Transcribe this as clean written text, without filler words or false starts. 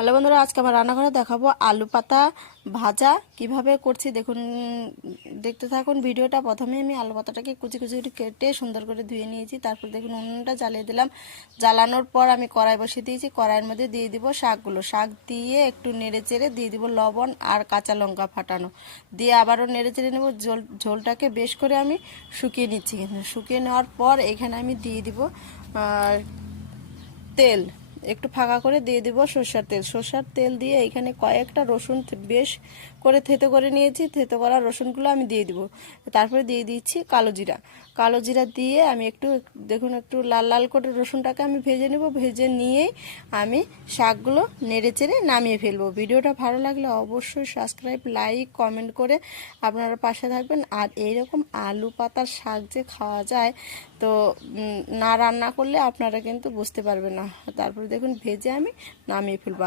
Hello বন্ধুরা, আজকে আমার রান্নাঘরে দেখাবো আলু পাতা ভাজা কিভাবে করছি। দেখুন, দেখতে থাকুন ভিডিওটা। প্রথমে আমি আলু পাতাটাকে কুচি কুচি করে কেটে সুন্দর করে ধুয়ে নিয়েছি। তারপর দেখুন উনুনটা জ্বালিয়ে দিলাম। জ্বালানোর পর আমি কড়াই বসিয়ে দিয়েছি। কড়াইয়ের মধ্যে দিয়ে দিব শাকগুলো। শাক দিয়ে একটু নেড়ে চেড়ে দিয়ে দিব লবণ আর কাঁচা লঙ্কা ফাটানো, দিয়ে আবারও নেড়ে চেড়ে নেব। ঝোলটাকে বেশ করে আমি শুকিয়ে নিচ্ছি। শুকিয়ে নেওয়ার পর এখানে আমি দিয়ে দিব তেল, একটু ফাঁকা করে দিয়ে দিব সরষের তেল। সরষের তেল দিয়ে এখানে কয়েকটা রসুন বেশ করে থেতো করে নিয়েছি। থেতো করা রসুনগুলো আমি দিয়ে দিব। তারপরে দিয়ে দিচ্ছি কালো জিরা। কালো জিরা দিয়ে আমি একটু দেখুন একটু লাল লাল করে রসুনটাকে আমি ভেজে নেব। ভেজে নিয়েই আমি শাকগুলো নেড়ে চেড়ে নামিয়ে ফেলবো। ভিডিওটা ভালো লাগলে অবশ্যই সাবস্ক্রাইব, লাইক, কমেন্ট করে আপনারা পাশে থাকবেন। আর এইরকম আলু পাতার শাক যে খাওয়া যায়, তো না রান্না করলে আপনারা কিন্তু বুঝতে পারবেন না। তারপরে দেখুন ভেজে আমি নামিয়ে ফেলবো।